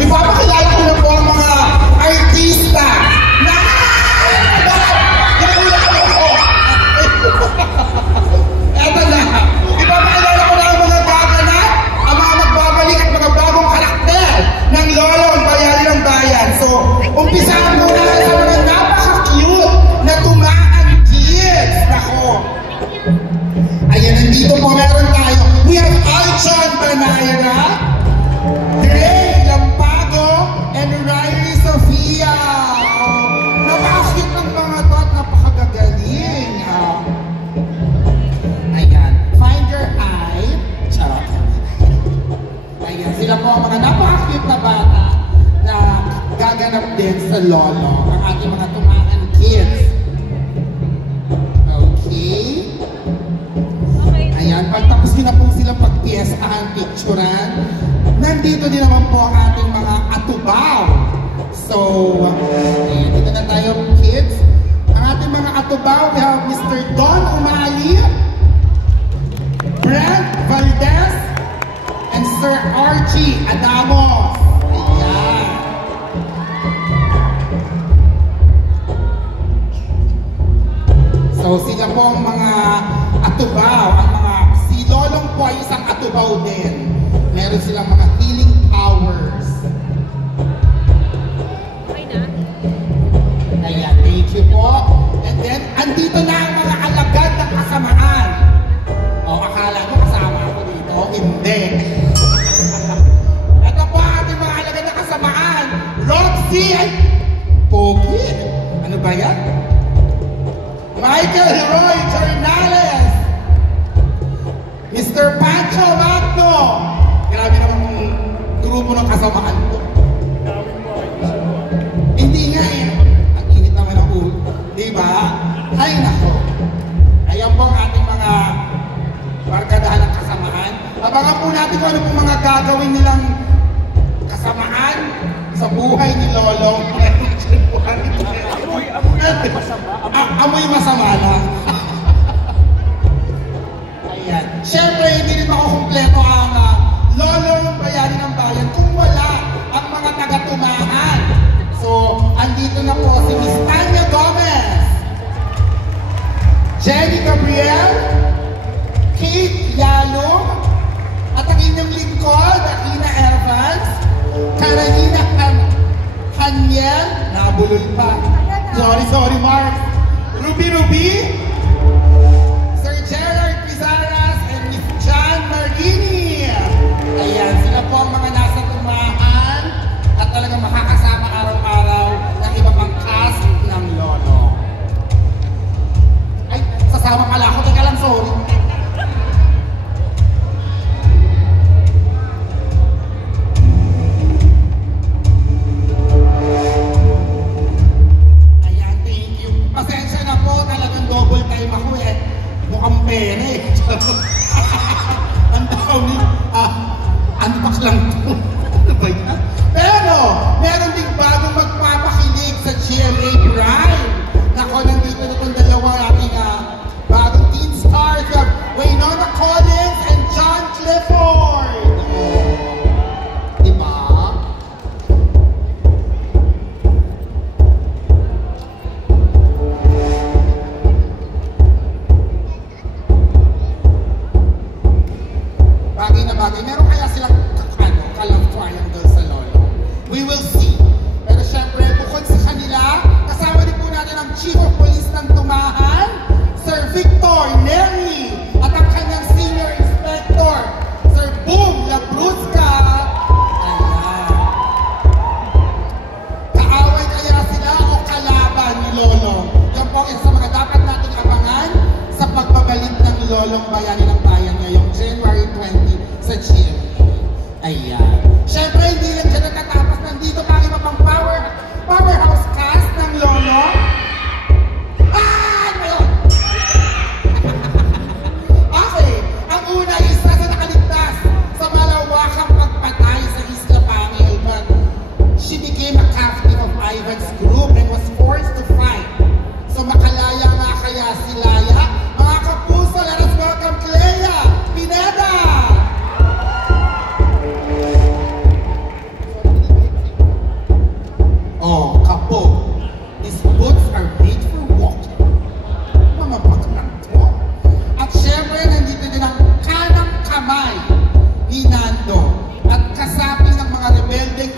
Ipapakilala ko na po ang mga artista na eto na. Ipapakilala ko na ang mga gaganap, ang mga magbabalik at mga bagong karakter ng Lolong Bayani ng Bayan. So, umpisahan muna sa mga napaka-cute na tumaan kids. Nako. Ayan, nandito po meron tayo. We have Archon Banayra, Greg Lampago, and Riley Sofia. Napaka-cute ng mga to at napakagagaling. Ayan, find your eye. Charot. Ayan, sila po ang mga napaka-cute na bata na gaganap din sa Lolo, ang ating mga tumaan kids. Okay? Ayan, pagtapos din na po sila pag-piestahan, picturean, nandito din naman po ang ating mga atubaw. So, ayan, dito na tayo kids. Ang ating mga atubaw, we have Mr. Don Umali, Brent Valdez, and Sir Archie Adamos. Ayan. So, sila po ang mga atubaw, ang mga, si Lolong po ay isang atubaw din. Meron silang mga healing powers. Ayan, thank you po. And then, andito na ang mga alagad ng kasamaan. O, akala mo kasama ako dito? Hindi. Ito po ang ating mga alagad ng kasamaan. Roxy ay Pogi. Ano ba yan? Michael Heroy Jornales, Mr. Pancho Magno. Grabe naman yung grupo ng kasamaan ko. Hindi nga eh. Ang init naman ang ulo. Diba? Ay nako. Ayan po ang ating mga barkadahan ng kasamaan. Abangan po natin kung ano po mga gagawin nilang kasamaan sa buhay ni Lolo. Amoy masama lang. Ayan. Siyempre, hindi rin makukumpleto ang Lolong Bayani ng Bayan kung wala ang mga taga-tumahan. So, andito na po si Miss Tanya Gomez, Jenny Gabriel, Kate Yalo, at ang inyong lingkod, Ina Evans, Carolina Haniel, nabulol pa. Sorry, Mark. Ruby, Sir Gerard Pizaras, and Miss John Marini. Ayan, sila po ang mga nasa tumahan at talagang makakasama araw-araw ng iba pang cast ng Lolo. Ay, sasama pala ako. Teka lang, sorry. Pasensya na po, talagang double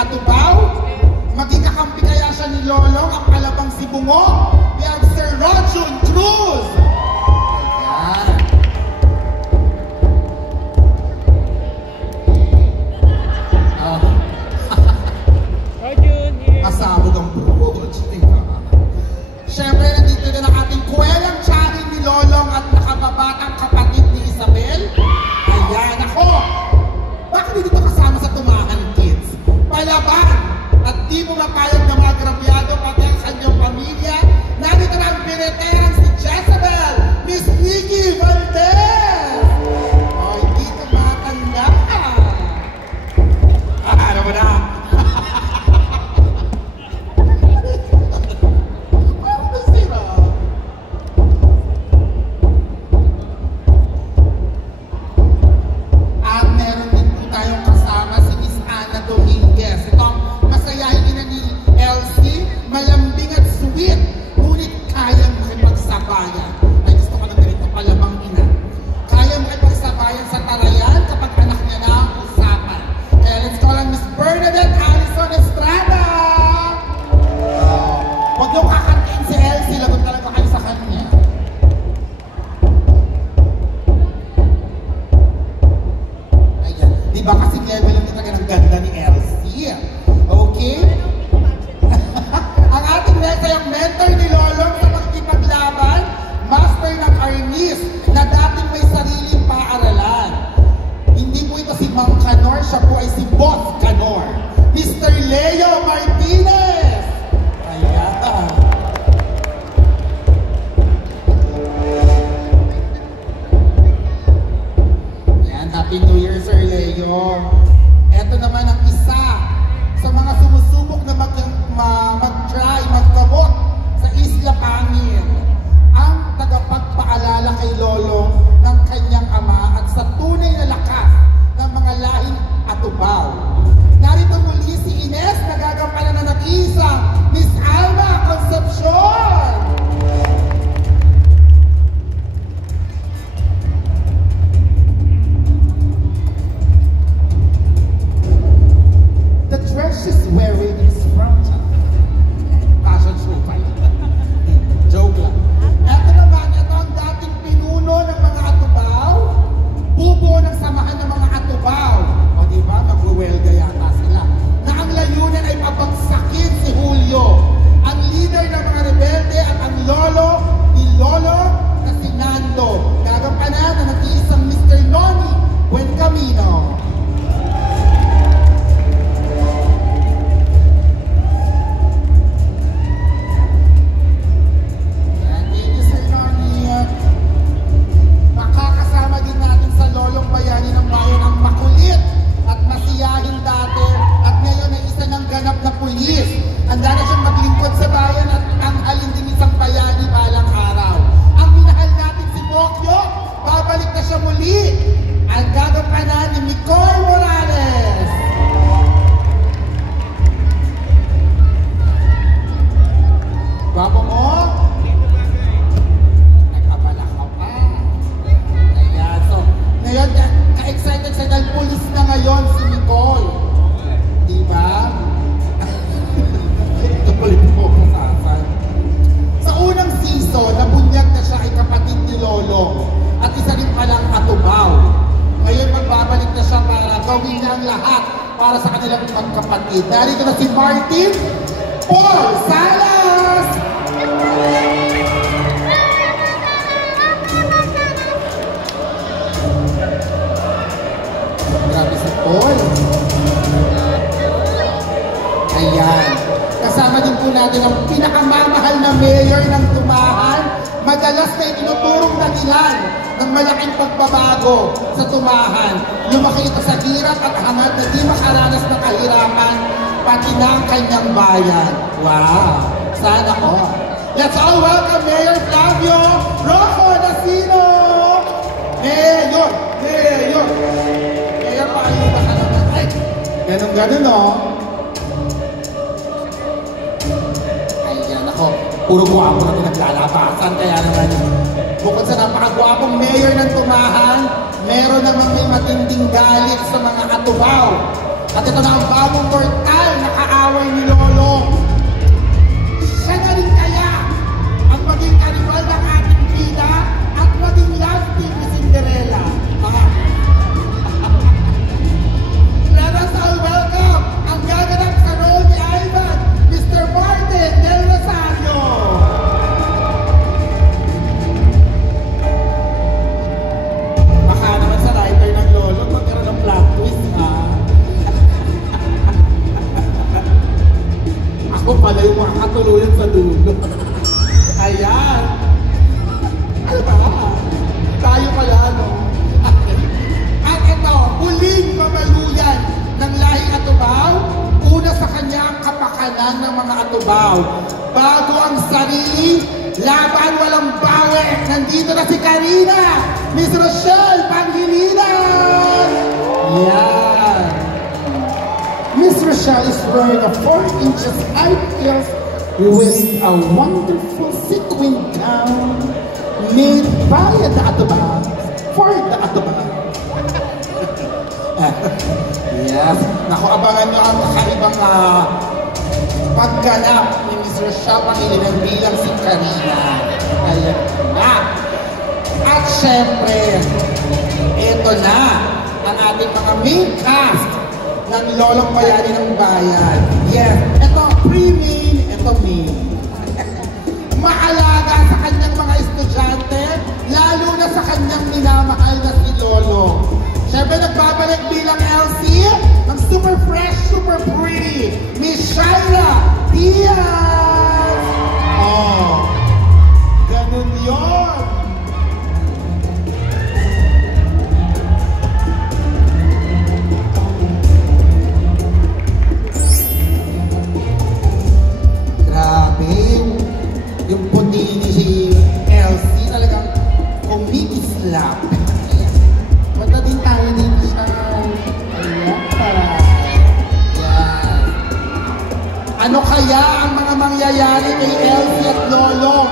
Atubaw? Maging kakampi kaya siya ni Lolong, ang kalabang si Bungo? We have Sir Rojun Cruz! Ayan. Masabog ang buhod. Siyempre, nandito na ang ating kuwelang tiyahin ni Lolong at nakababatang kapatid ni Isabel. Ayan, ako! Bakit hindi dito kasama sa Tumahan Kids? Palaban! At di mo mapayag na mga grabyado pati ang kanyang pamilya. Nandito na ang bineterang si Jezebel, Miss Nikki Valdez! O, hindi ka matanda. Ano mo na? Ito naman ang isa sa mga sumusubok na mag-try, magkamot sa Isla Pangil. Ang tagapagpaalala kay Lolo ng kanyang ama at sa tunay na lakas ng mga lahing Atubaw. Narito muli si Ines na gagampanan na nag-iisang Miss Alma Concepcion. The dress she's wearing is from fashion show pa yun. Joke lang. Ito naman, ito ang dating pinuno ng mga Atubaw. Bubuo ng samahan ng mga Atubaw. O diba, mag-welga yata sila. Na ang layunan ay pabagsakin si Julio, ang leader ng mga rebelde at ang lolo ni Lolo na si Nando. Gagampanan na nag-iisang Mr. Noni Buencamino. Handa na siyang maglingkod sa bayan at tanghalin din isang bayani balang araw. Ang minahal natin si Bokyo, babalik na siya muli. Ang gagampanan ni Micoy Morales. Guwapo mo? Nagkabala ka pa. Ayan, so, ngayon, ka-excited sa dahil pulis na ngayon si Micoy. Diba? Sa unang season, nabunyag na siya ay kapatid ni Lolo at isa rin palang Atubaw. Ngayon magbabalik na siya para gawin niya ang lahat para sa kanilang magkapatid. Narito na si Martin Paul Salas! Grabe si Paul. Ayan. Kasama din po natin ang pinakamamahal na mayor ng Tumahan. Madalas na itinuturong dahilan ng malaking pagbabago sa Tumahan. Lumaki ito sa hirap at hangad na di makaranas ng kahirapan, pati na ang kanyang bayan. Wow! Sana ko. Let's all welcome Mayor Flavio Rojo Nasino! Mayor! Mayor! Mayor, paayuda ka naman. Ay, ganun-ganun, no? Puro guwapo na pinaglalabasan, kaya naman bukod sa napakagwapong mayor ng Tumahan, meron naman may matinding galit sa mga Atubaw. At ito na ang bagong portal Ako pala yung mga katuluyan sa dulo. Ayan. Ano ba? Tayo pala, no? At ito, huling mamaluyan ng lahing Atubaw. Una sa kanya ang kapakanan ng mga Atubaw. Bago ang sarili, laban walang bawi. Nandito na si Karina, Miss Rochelle Pangilinan. Yan. Miss Rochelle is wearing a 4 inches high heels with a wonderful sequin gown made by the Atubaw for the Atubaw. Yes. Naku, abangan nyo ang kakaibang pagganap ni Miss Rochelle Pangilinan bilang si Karina. Ayan na. At syempre, ito na ang ating mga main cast ng Lolong Bayani ng Bayan. Yes, ito pre-main, ito main. Maalaga sa kanyang mga estudyante, lalo na sa kanyang minamahal na si Lolo. Siyempre nagbabalik bilang LC, ang super fresh, super pretty, Miss Shaira Diaz! Oh, ganun yun! Grabe, yung puti ni si LC talagang kumikislap. Punta din tayo dito siya. Ayan. Yan. Ano kaya ang mga mangyayari kay Elsie at Lolong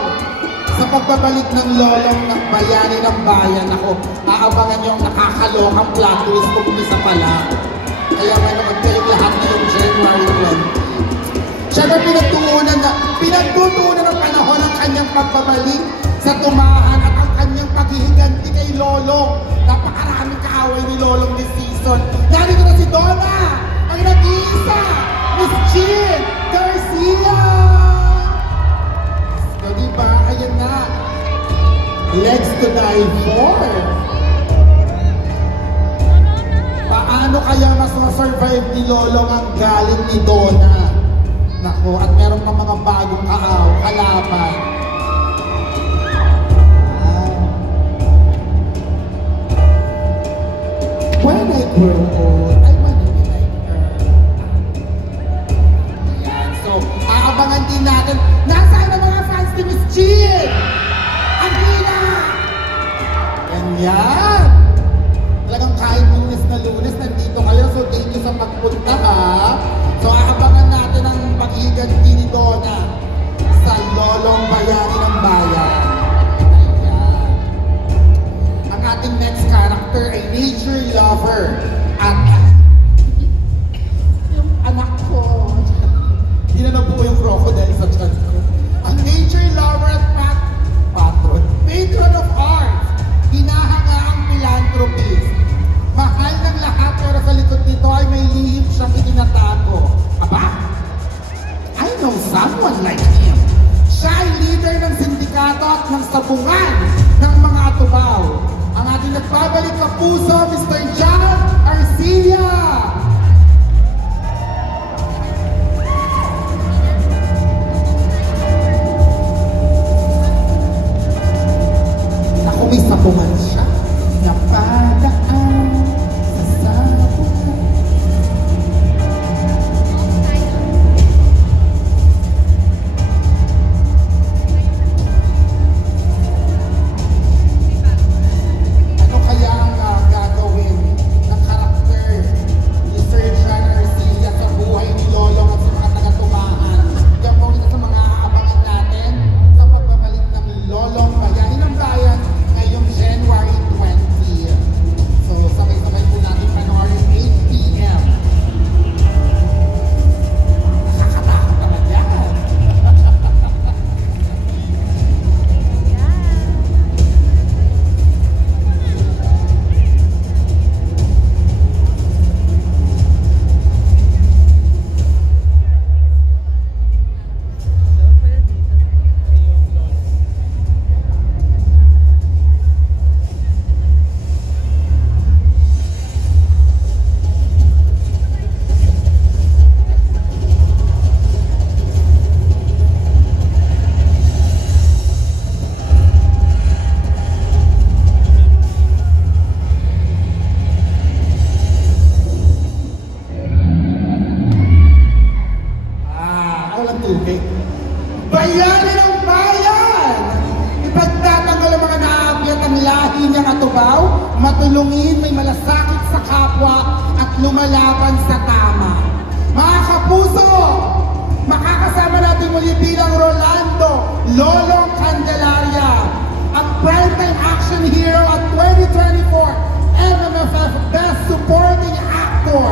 sa pagbabalik ng Lolong ng Bayani ng Bayan? Ako, aabangan yung nakakalokang plot twist kung isa pala. Kaya manood kayong lahat ngayong January 20. Siya na pinagtutuunan ng panahon ng kanyang pagbabalik sa tumahan at ang kanyang paghihiganti kay Lolong. Napakaraming kaaway ni Lolong this season. Narito na si Donna, ang nag-iisa, Miss Jean Garcia. So diba, ayan na. Legs to die for. Paano kaya mas ma-survive ni Lolong ang galing ni Donna? Nako, at meron pa mga bagong kalaban. When I grow old, I want to be like her. Ayan, so aabangan din natin. Nasaan ang mga fans ni Miss Jean? Ang hina! Ganyan! Talagang kahit Lunes na Lunes, nandito kayo. So thank you sa pagpunta ha. So aabangan natin ang paghiganti ni Donna sa Lolong Bayani ng Bayan. Ang ating next character ay nature lover. At yung anak ko, hindi na nabuo yung crocodile sa chan ko. Ang nature lover at patron of arts, hinahanga ang philanthropist. Mahal ng lahat pero sa likod nito ay may lihim siyang itinatago. Aba? I know someone like him. Siya ay leader ng sindikato at ng sabungan ng mga Atubaw. Ang ating nagbabalik na puso, Mr. John Arcilla! Naku, may sabungan siya. Napadaan sa sabungan. Ano kaya ang gagawin tubig. Bayani ng bayan! Ipagtatanggal ang mga naakyat ang lahi niyang atubaw, matulungin, may malasakit sa kapwa, at lumalaban sa tama. Mga kapuso, makakasama natin muli bilang Rolando Lolong Candelaria, ang primetime action hero at 2024 MMFF Best Supporting Actor.